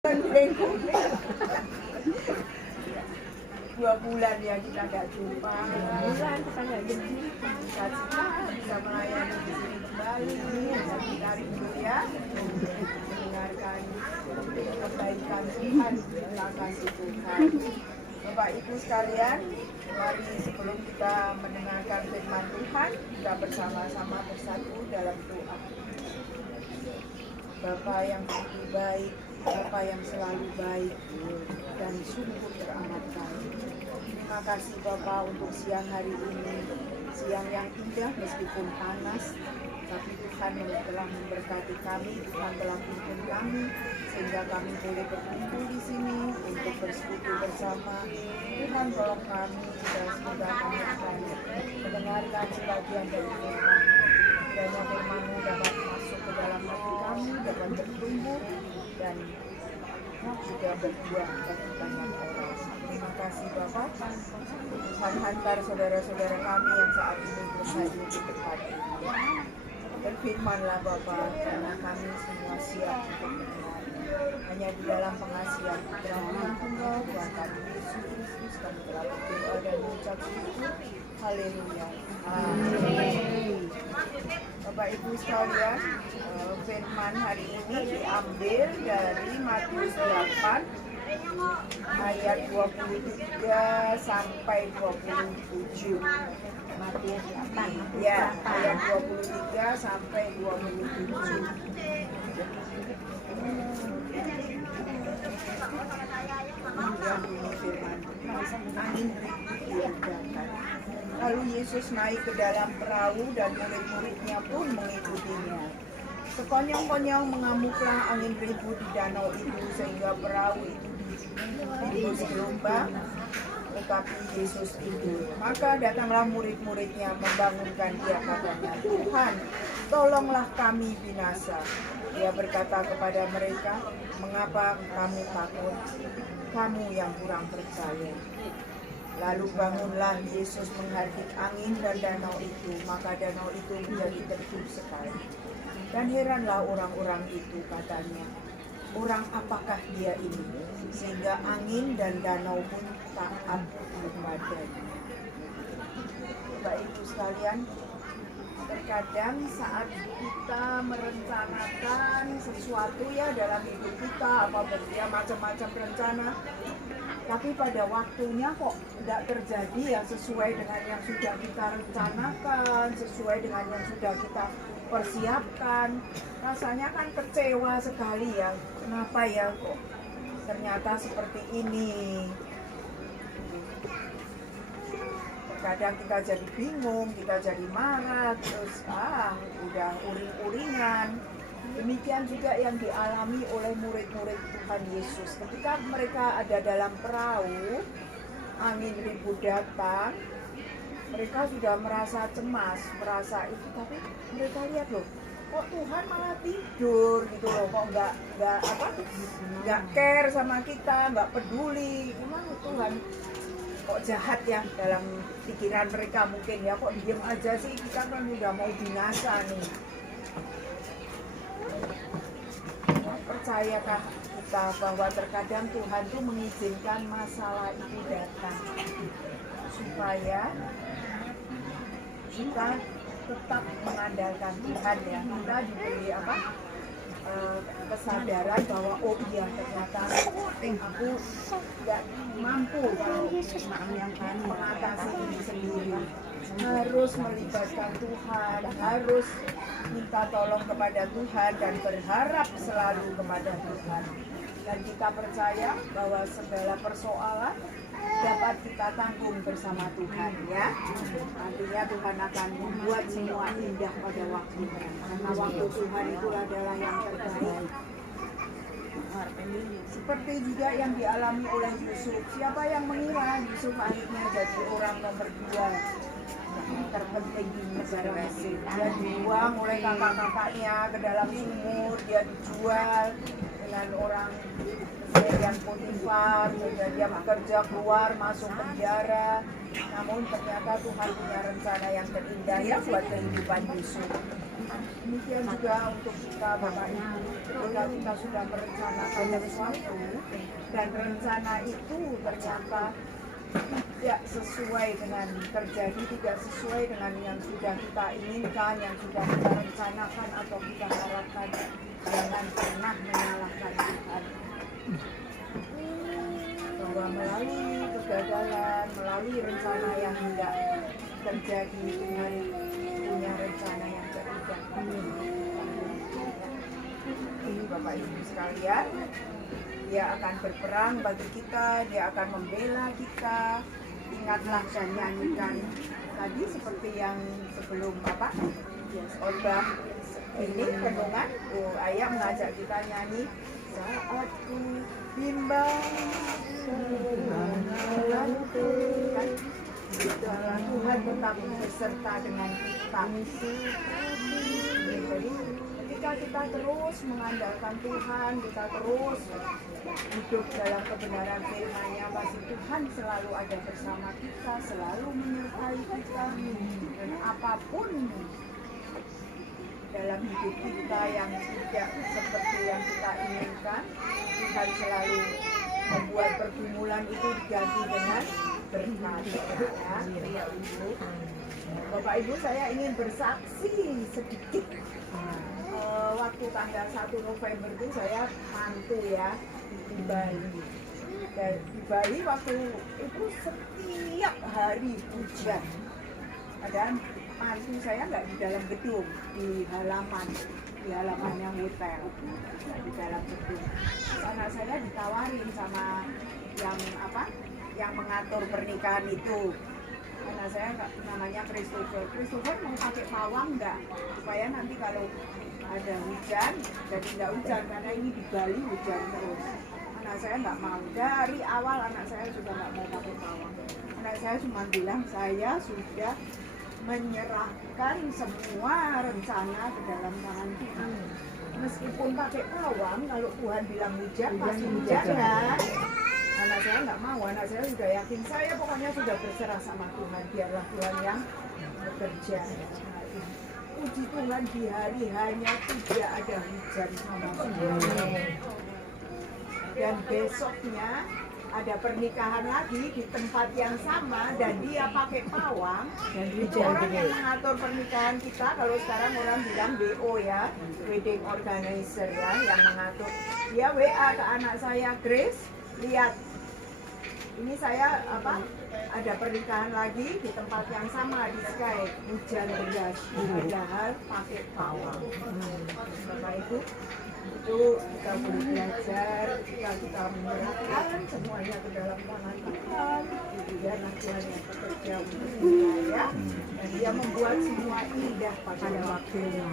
2 bulan ya kita nggak jumpa. 2 bulan kita nggak jumpa. Bisa melayani di sini kembali. Kita rindu ya mendengarkan kebaikan Tuhan, terima kasih Tuhan. Bapak Ibu sekalian, mari sebelum kita mendengarkan firman Tuhan, kita bersama-sama bersatu dalam doa. Bapa yang begitu baik, Bapa yang selalu baik dan sungguh teramat baik. Terima kasih Bapa untuk siang hari ini, siang yang indah meskipun panas, tapi Tuhan yang telah memberkati kami, Tuhan telah pimpin kami sehingga kami boleh berkumpul di sini untuk bersekutu bersama. Tuhan tolong kami dan semoga kami akan mendengarkan sebagian dari firman. Kiranya firman-Mu dapat masuk ke dalam hati kami, dapat bertumbuh dan juga berbuah bagi banyak orang. Terima kasih Bapak. Tuhan hantar saudara-saudara kami yang saat ini berhadir di tempat ini. Berfirmanlah Bapak, karena kami semua siap untuk mendengar. Hanya di dalam pengasihan Tuhan Tunggal, Tuhan kami Yesus Kristus, kami telah berdoa dan mengucap syukur. Haleluya. Amin. Bapak Ibu sekalian, firman hari ini diambil dari Matius 8 ayat 23 sampai 27. Matius 8 ya, ayat 23 sampai 27. Angin diredakan. Lalu Yesus naik ke dalam perahu dan murid-muridnya pun mengikutinya. Sekonyong-konyong mengamuklah angin ribut di danau itu sehingga perahu itu dihembus gelombang, tetapi Yesus tidur. Maka datanglah murid-muridnya membangunkan dia, katanya, Tuhan, tolonglah kami binasa. Dia berkata kepada mereka, mengapa kamu takut, kamu yang kurang percaya? Lalu bangunlah Yesus menghardik angin dan danau itu, maka danau itu menjadi teduh sekali. Dan heranlah orang-orang itu, katanya, orang apakah dia ini, sehingga angin dan danau pun taat kepadanya. Bapak Ibu sekalian, terkadang saat kita merencanakan sesuatu ya dalam hidup kita, macam-macam rencana, tapi pada waktunya kok tidak terjadi ya sesuai dengan yang sudah kita rencanakan, sesuai dengan yang sudah kita persiapkan. Rasanya kan kecewa sekali ya, kenapa ya kok ternyata seperti ini. Kadang kita jadi bingung, kita jadi marah, terus udah uring-uringan. Demikian juga yang dialami oleh murid-murid Tuhan Yesus. Ketika mereka ada dalam perahu, angin ribut datang, mereka sudah merasa cemas, merasa itu, tapi mereka lihat loh, kok Tuhan malah tidur gitu loh, kok nggak care sama kita, nggak peduli. Memang Tuhan kok jahat ya dalam pikiran mereka mungkin ya, kok diem aja sih, kita kan udah mau binasa nih. Percayakah kita bahwa terkadang Tuhan tuh mengizinkan masalah itu datang supaya kita tetap mengandalkan Tuhan ya. Kita diberi kesadaran bahwa oh iya ternyata aku nggak mampu kalau mengatasi ini sendiri, harus melibatkan Tuhan, harus minta tolong kepada Tuhan dan berharap selalu kepada Tuhan. Dan kita percaya bahwa segala persoalan dapat kita tanggung bersama Tuhan ya. Nantinya Tuhan akan membuat semua indah pada waktunya, karena waktu Tuhan itu adalah yang terbaik. Seperti juga yang dialami oleh Yusuf. Siapa yang mengira Yusuf akhirnya jadi orang nomor 2 terpenting di negara Mesir. Dia dibuang oleh kakak-kakaknya ke dalam sumur, dia dijual dengan orang yang Potifar, dia bekerja keluar masuk penjara. Namun ternyata Tuhan punya rencana yang terindah ya buat kehidupan Yusuf. Demikian juga untuk kita Bapak Ibu, ketika kita sudah merencanakan sesuatu dan rencana itu ternyata tidak sesuai dengan terjadi, tidak sesuai dengan yang sudah kita inginkan, yang sudah kita rencanakan atau kita harapkan, jangan pernah menyalahkan Tuhan. Bahwa melalui kegagalan, melalui rencana yang tidak terjadi, Tuhan punya rencana yang terindah. Ini Bapak Ibu sekalian, Dia akan berperang bagi kita, Dia akan membela kita. Ingatlah dan nyanyikan tadi seperti yang sebelum Bapak khotbah ini renungan, ayah mengajak kita nyanyi, saat ku bimbang Tuhan tetap beserta dengan kita. Jadi ketika kita terus mengandalkan Tuhan, kita terus hidup dalam kebenaran firman-Nya, pasti Tuhan selalu ada bersama kita, selalu menyertai kita, dan apapun dalam hidup kita yang tidak seperti yang kita inginkan, Tuhan selalu membuat pergumulan itu diganti dengan berkat. Ya, Ibu. Bapak Ibu, saya ingin bersaksi sedikit. Waktu tanggal 1 November itu saya mantu ya di Bali. Dan di Bali waktu itu setiap hari hujan. Padahal mantu saya nggak di dalam gedung, di halamannya hotel, nggak di dalam gedung. Karena saya ditawarin sama yang mengatur pernikahan itu. Karena saya nggak, namanya Christopher mau pakai pawang nggak, supaya nanti kalau ada hujan jadi nggak hujan, karena ini di Bali hujan terus. Anak saya nggak mau, dari awal anak saya sudah nggak mau pakai pawang. Anak saya cuma bilang saya sudah menyerahkan semua rencana ke dalam tangan Tuhan. Meskipun pakai pawang, kalau Tuhan bilang hujan pasti hujan kan. Anak saya nggak mau, anak saya sudah yakin, saya pokoknya sudah berserah sama Tuhan, biarlah Tuhan yang bekerja. Puji Tuhan, di hari hanya tidak ada hujan sama sekali. Dan besoknya ada pernikahan lagi di tempat yang sama dan dia pakai pawang. Dan itu orang yang mengatur pernikahan kita, kalau sekarang orang bilang WO ya, wedding organizer ya, yang mengatur. Dia WA ke anak saya, Grace, lihat ini saya ada pernikahan lagi di tempat yang sama di Sky, hujan deras, padahal pakai pawang. Bapak Ibu, itu kita boleh belajar, kita menyerahkan semuanya ke dalam tangan Tuhan. Kemudian Tuhan yang bekerja untuk kita ya, dan Dia membuat semua indah pada waktunya.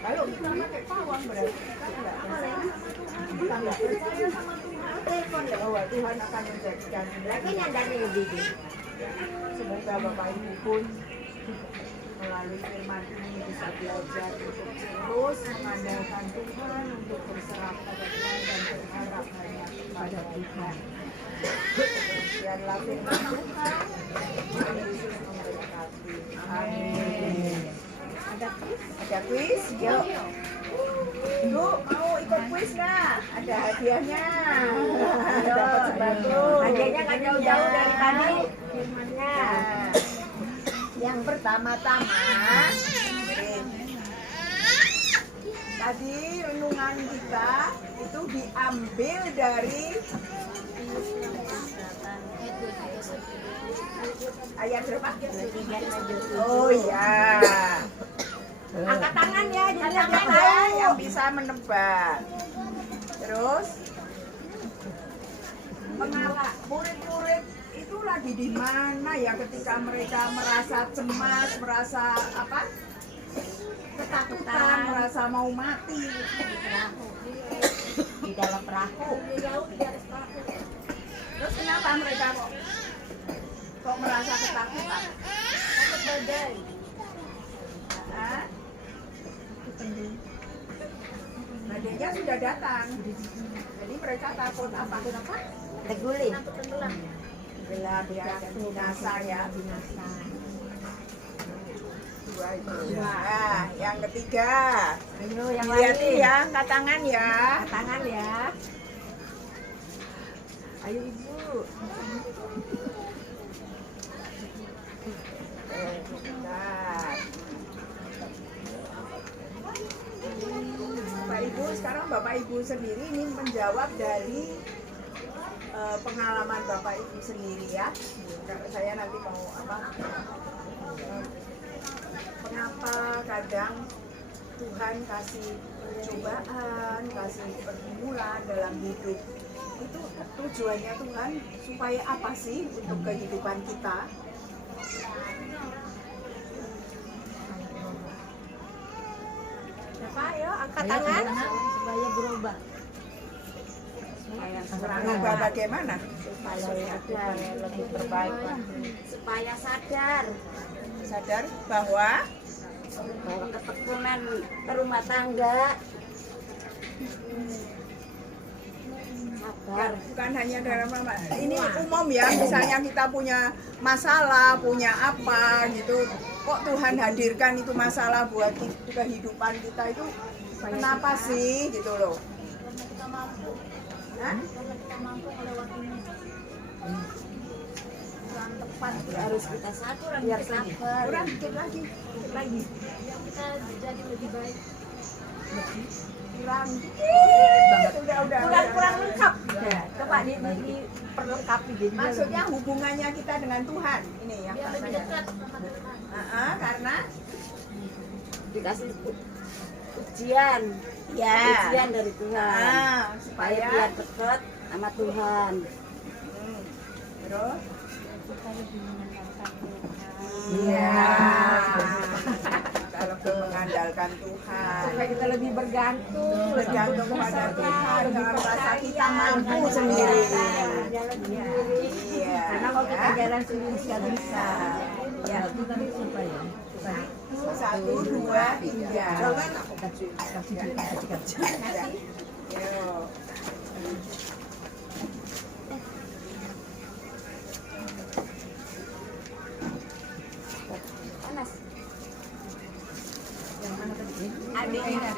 Kalau kita pakai pawang berarti kita nggak percaya sama Tuhan, bahwa Tuhan akan menjadikan lagi yang lebih. Semoga Bapak Ibu pun melalui firman ini bisa belajar untuk terus mengandalkan Tuhan, untuk berserah pada Tuhan dan berharap hanya pada Tuhan. Biarlah firman Tuhan, Yesus memberkati. Amin. Ada kuis? Yuk. Ibu mau ikut kuis nggak? Ada hadiahnya. Dapat sembako. Hadiahnya nggak jauh-jauh dari tadi. Firmannya. Yang pertama-tama, tadi renungan kita itu diambil dari ayat berapa? Oh ya. Angkat tangan ya, jadi Angkat tangan yang bisa menebak. Terus murid-murid itu lagi di mana ya ketika mereka merasa cemas, merasa ketakutan, merasa mau mati. Di dalam perahu. Terus kenapa mereka kok merasa ketakutan? Takut badai. Badainya sudah datang. Jadi mereka takut apa? Kenapa? Terguling. Gelap ya, binasa ya. dua itu. Nah, yang ketiga. Ayo yang Lihat lain. ya, angkat tangan ya. Angkat tangan ya. Ayo ibu. Bentar. Bapak Ibu, sekarang Bapak Ibu sendiri ini menjawab dari pengalaman Bapak Ibu sendiri ya. Karena saya nanti mau mengapa kadang Tuhan kasih cobaan, kasih pergumulan dalam hidup. Itu tujuannya Tuhan supaya apa sih untuk kehidupan kita? Siapa? Ayo angkat tangan. Supaya berubah. Berubah bagaimana? Supaya lebih berbaik. Supaya sadar Sadar bahwa bahwa ketekunan rumah tangga. Sabar. bukan hanya dalam ini umum ya, misalnya kita punya masalah, punya apa gitu, kok Tuhan hadirkan itu masalah buat kehidupan kita itu kenapa sih gitu loh. Hah? Kurang tepat Harus kita sabar biar sabar. Kurang dikit lagi. kita jadi lebih baik. Kurang dikit. Udah. Kurang lengkap. Ya, coba diperlengkapi jadi Maksudnya hubungannya kita dengan Tuhan ini yang Biar lebih saya. dekat sama Tuhan. Karena dikasih ujian. ya Ujian dari Tuhan. Supaya supaya biar dekat sama Tuhan. Terus Kita lebih mengandalkan Tuhan. iya. Kalau mengandalkan Tuhan, Supaya kita lebih bergantung. bergantung pada Tuhan, jangan merasa kita mampu sendiri. Jalan sendiri. Iya. Karena kalau kita jalan sendiri nggak bisa. Ya. Satu, dua, tiga. Yuk. Panas. Adiknya.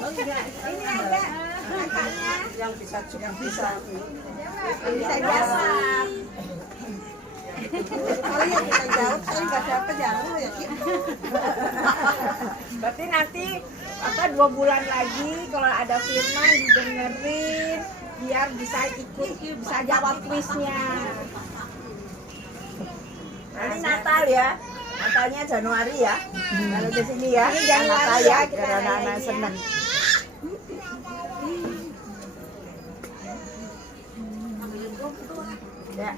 Oh enggak, ini ada kakaknya Yang bisa bisa. bisa jawab. Kalau yang kita jawab, saya nggak dapat jawab ya. Berarti nanti 2 bulan lagi kalau ada firman didengerin biar bisa ikut bisa jawab kuisnya. Nanti Natal ya. Natalnya Januari ya. Kalau di sini ya. Ini Januari Natal ya, ya. kita Biar anak-anak rayain ya. seneng. Ya.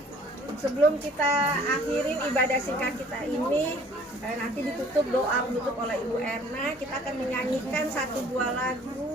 Sebelum kita akhirin ibadah singkat kita ini, nanti ditutup doa penutup oleh Ibu Erna. Kita akan menyanyikan 1 buah lagu